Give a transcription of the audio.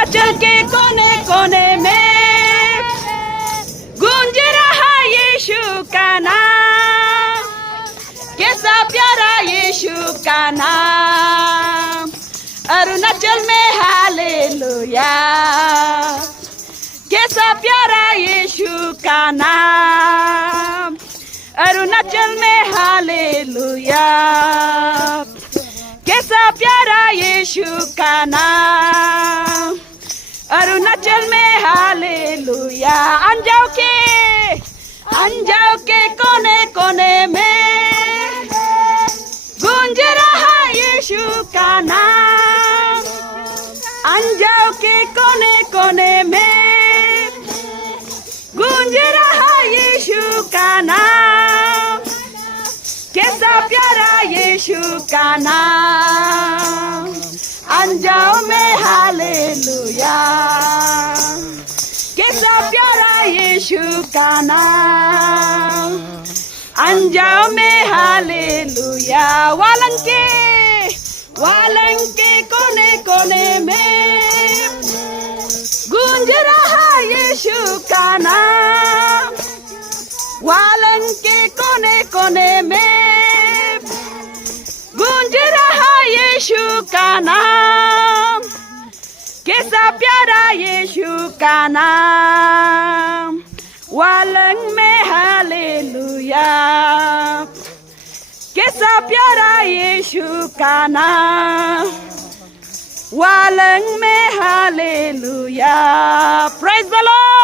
अरुणाचल के कोने कोने में गूंज रहा यीशु का नाम, कैसा प्यारा यीशु का नाम। अरुणाचल में हालेलुया, कैसा प्यारा यीशु का नाम। अरुणाचल में हालेलुया, कैसा प्यारा यीशु का नाम। अरुणाचल में हालेलुया। अंजाव के कोने कोने में गूंज रहा यीशु का नाम। अंजाव के कोने कोने में गूंज रहा यीशु का नाम, कैसा प्यारा यीशु का नाम। अंजाव में हालेलुया, कैसा प्यारा यीशु का नाम। अंजाव में हालेलुया। वालंग के कोने कोने में गूंज रहा यीशु का नाम। वालंग के कोने कोने में गूंज रहा यीशु का नाम, कैसा प्यारा यीशु का नाम। वालंग में हालेलुया, कैसा प्यारा यीशु का नाम। वालंग में हालेलुया। Praise the Lord.